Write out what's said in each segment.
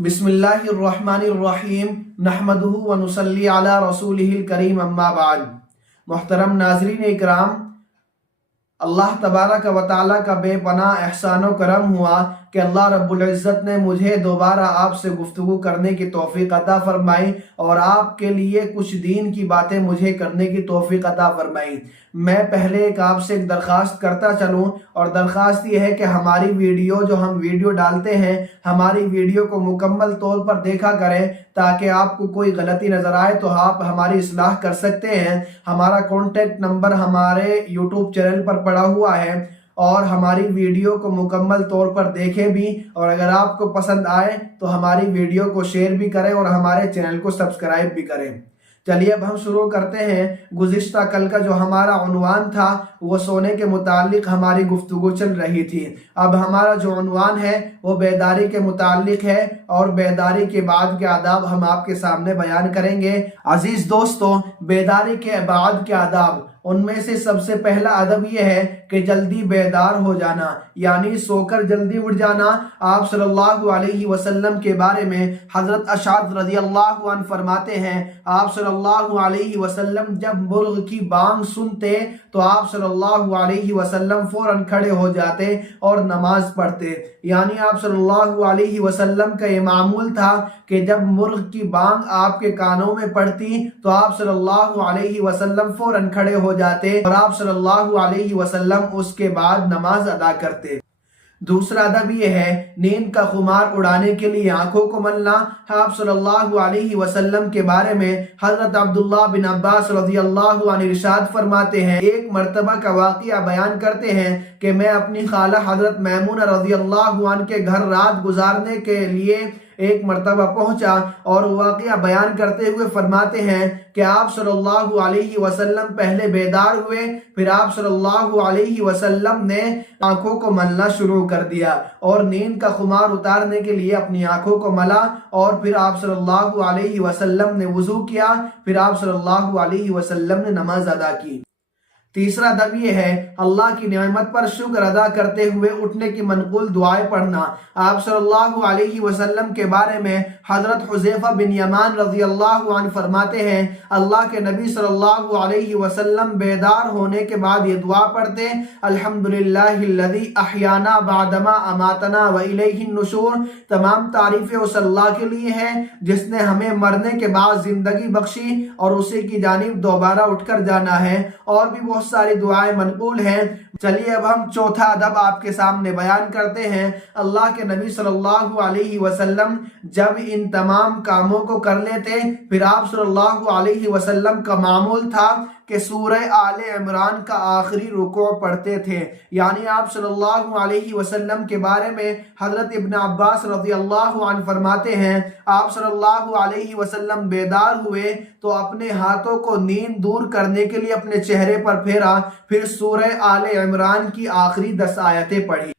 بسم اللہ الرحمن الرحیم نحمدہ و نصلی علی رسولہ الکریم اما بعد۔ محترم ناظرین اکرام، اللہ تبارک و تعالیٰ کا بے پناہ احسان و کرم ہوا کہ اللہ رب العزت نے مجھے دوبارہ آپ سے گفتگو کرنے کی توفیق عطا فرمائی اور آپ کے لیے کچھ دین کی باتیں مجھے کرنے کی توفیق عطا فرمائی۔ میں پہلے آپ سے ایک درخواست کرتا چلوں، اور درخواست یہ ہے کہ ہماری ویڈیو جو ہم ویڈیو ڈالتے ہیں، ہماری ویڈیو کو مکمل طور پر دیکھا کریں تاکہ آپ کو کوئی غلطی نظر آئے تو آپ ہماری اصلاح کر سکتے ہیں۔ ہمارا کانٹیکٹ نمبر ہمارے یوٹیوب چینل پر پڑا ہوا ہے، اور ہماری ویڈیو کو مکمل طور پر دیکھیں بھی، اور اگر آپ کو پسند آئے تو ہماری ویڈیو کو شیئر بھی کریں اور ہمارے چینل کو سبسکرائب بھی کریں۔ چلیے اب ہم شروع کرتے ہیں۔ گزشتہ کل کا جو ہمارا عنوان تھا وہ سونے کے متعلق ہماری گفتگو چل رہی تھی۔ اب ہمارا جو عنوان ہے وہ بیداری کے متعلق ہے، اور بیداری کے بعد کے آداب ہم آپ کے سامنے بیان کریں گے۔ عزیز دوستو، بیداری کے بعد کے آداب، ان میں سے سب سے پہلا ادب یہ ہے کہ جلدی بیدار ہو جانا، یعنی سو کر جلدی اٹھ جانا۔ آپ صلی اللہ علیہ وسلم کے بارے میں حضرت اشعث رضی اللہ عنہ فرماتے ہیں، آپ صلی اللہ علیہ وسلم جب مرغ کی بانگ سنتے تو آپ صلی اللہ علیہ وسلم فوراً کھڑے ہو جاتے اور نماز پڑھتے۔ یعنی آپ صلی اللہ علیہ وسلم کا یہ معمول تھا کہ جب مرغ کی بانگ آپ کے کانوں میں پڑتی تو آپ صلی اللہ علیہ وسلم فوراً کھڑے ہو جاتے اور آپ صلی اللہ علیہ وسلم اس کے بعد نماز ادا کرتے۔ دوسرا ادب یہ ہے نیند کا خمار اڑانے کے لیے آنکھوں کو ملنا۔ آپ صلی اللہ علیہ وسلم کے بارے میں حضرت عبداللہ بن عباس رضی اللہ عنہ ارشاد فرماتے ہیں، ایک مرتبہ کا واقعہ بیان کرتے ہیں کہ میں اپنی خالہ حضرت میمونہ رضی اللہ عنہ کے گھر رات گزارنے کے لیے ایک مرتبہ پہنچا، اور واقعہ بیان کرتے ہوئے فرماتے ہیں کہ آپ صلی اللہ علیہ وسلم پہلے بیدار ہوئے، پھر آپ صلی اللہ علیہ وسلم نے آنکھوں کو ملنا شروع کر دیا اور نیند کا خمار اتارنے کے لیے اپنی آنکھوں کو ملا، اور پھر آپ صلی اللہ علیہ وسلم نے وضو کیا، پھر آپ صلی اللہ علیہ وسلم نے نماز ادا کی۔ تیسرا ادب یہ ہے اللہ کی نعمت پر شکر ادا کرتے ہوئے اٹھنے کی منقول دعائیں پڑھنا۔ آپ صلی اللہ علیہ وسلم کے بارے میں حضرت حذیفہ بن یمان رضی اللہ عنہ فرماتے ہیں، اللہ کے نبی صلی اللہ علیہ وسلم بیدار ہونے کے بعد یہ دعا پڑھتے، الحمدللہ الذی احیانا بعدما اماتنا والیہ النشور۔ تمام تعریفیں اس اللہ کے لیے ہیں جس نے ہمیں مرنے کے بعد زندگی بخشی اور اسی کی جانب دوبارہ اٹھ کر جانا ہے، اور بھی بہت ساری دعائیں منقول ہیں۔ چلیے اب ہم چوتھا ادب آپ کے سامنے بیان کرتے ہیں۔ اللہ کے نبی صلی اللہ علیہ وسلم جب ان تمام کاموں کو کر لیتے، پھر آپ صلی اللہ علیہ وسلم کا معمول تھا کہ سورہ آل عمران کا آخری رکوع پڑھتے تھے۔ یعنی آپ صلی اللہ علیہ وسلم کے بارے میں حضرت ابن عباس رضی اللہ عنہ فرماتے ہیں، آپ صلی اللہ علیہ وسلم بیدار ہوئے تو اپنے ہاتھوں کو نیند دور کرنے کے لیے اپنے چہرے پر پھیرا، پھر سورہ آل عمران کی آخری 10 آیتیں پڑھی۔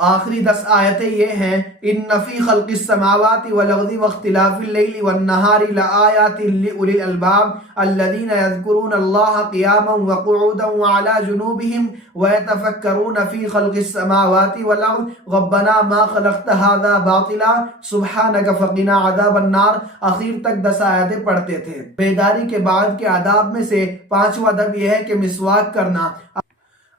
آخری 10 آیتیں یہ ہیں، ان فی خلق السماوات والارض واختلاف اللیل والنہار لآیات لأولی الالباب الذین یذکرون اللہ قیاما وقعودا وعلی جنوبہم ویتفکرون فی خلق السماوات والارض ربنا ما خلقت ھذا باطلا سبحانک فقنا عذاب النار۔ آخر تک 10 آیتیں پڑھتے تھے۔ بیداری کے بعد کے آداب میں سے 5واں ادب یہ ہے کہ مسواک کرنا۔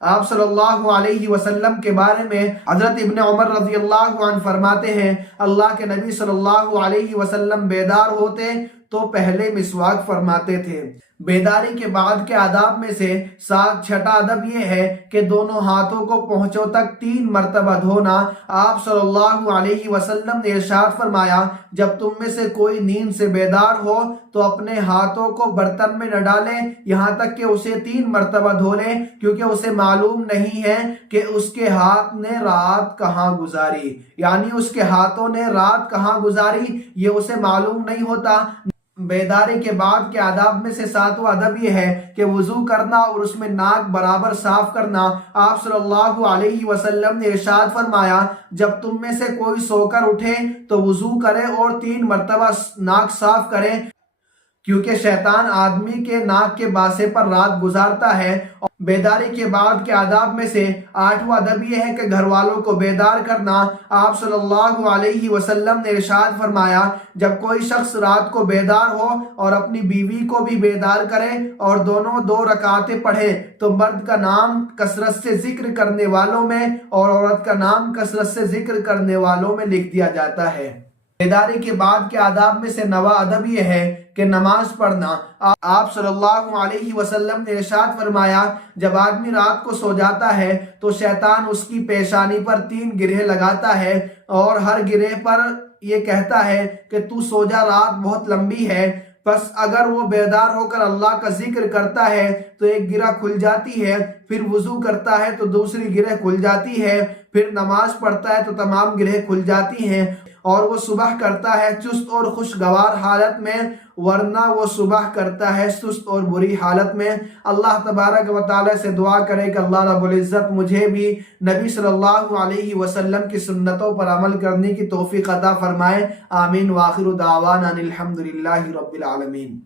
آپ صلی اللہ علیہ وسلم کے بارے میں حضرت ابن عمر رضی اللہ عنہ فرماتے ہیں، اللہ کے نبی صلی اللہ علیہ وسلم بیدار ہوتے تو پہلے مسواک فرماتے تھے۔ بیداری کے بعد کے آداب میں سے چھٹا ادب یہ ہے کہ دونوں ہاتھوں کو پہنچوں تک 3 مرتبہ دھونا۔ آپ صلی اللہ علیہ وسلم نے ارشاد فرمایا، جب تم میں سے کوئی نیند سے بیدار ہو تو اپنے ہاتھوں کو برتن میں نہ ڈالے یہاں تک کہ اسے 3 مرتبہ دھو لے، کیونکہ اسے معلوم نہیں ہے کہ اس کے ہاتھ نے رات کہاں گزاری، یعنی اس کے ہاتھوں نے رات کہاں گزاری یہ اسے معلوم نہیں ہوتا۔ بیداری کے بعد کے آداب میں سے 7واں ادب یہ ہے کہ وضو کرنا اور اس میں ناک برابر صاف کرنا۔ آپ صلی اللہ علیہ وسلم نے ارشاد فرمایا، جب تم میں سے کوئی سو کر اٹھے تو وضو کرے اور 3 مرتبہ ناک صاف کرے، کیونکہ شیطان آدمی کے ناک کے باسے پر رات گزارتا ہے۔ اور بیداری کے بعد کے آداب میں سے 8واں ادب یہ ہے کہ گھر والوں کو بیدار کرنا۔ آپ صلی اللہ علیہ وسلم نے ارشاد فرمایا، جب کوئی شخص رات کو بیدار ہو اور اپنی بیوی کو بھی بیدار کرے اور دونوں 2 رکعتیں پڑھے تو مرد کا نام کثرت سے ذکر کرنے والوں میں اور عورت کا نام کثرت سے ذکر کرنے والوں میں لکھ دیا جاتا ہے۔ بیداری کے بعد کے آداب میں سے 9واں ادب یہ ہے کہ نماز پڑھنا۔ آپ صلی اللہ علیہ وسلم نے ارشاد فرمایا، جب آدمی رات کو سو جاتا ہے تو شیطان اس کی پیشانی پر 3 گرہ لگاتا ہے اور ہر گرہ پر یہ کہتا ہے کہ تو سو جا، رات بہت لمبی ہے۔ بس اگر وہ بیدار ہو کر اللہ کا ذکر کرتا ہے تو ایک گرہ کھل جاتی ہے، پھر وضو کرتا ہے تو دوسری گرہ کھل جاتی ہے، پھر نماز پڑھتا ہے تو تمام گرہ کھل جاتی ہیں، اور وہ صبح کرتا ہے چست اور خوشگوار حالت میں، ورنہ وہ صبح کرتا ہے سست اور بری حالت میں۔ اللہ تبارک و تعالی سے دعا کرے کہ اللہ رب العزت مجھے بھی نبی صلی اللہ علیہ وسلم کی سنتوں پر عمل کرنے کی توفیق عطا فرمائے۔ آمین۔ وآخر دعوانا ان الحمدللہ رب العالمین۔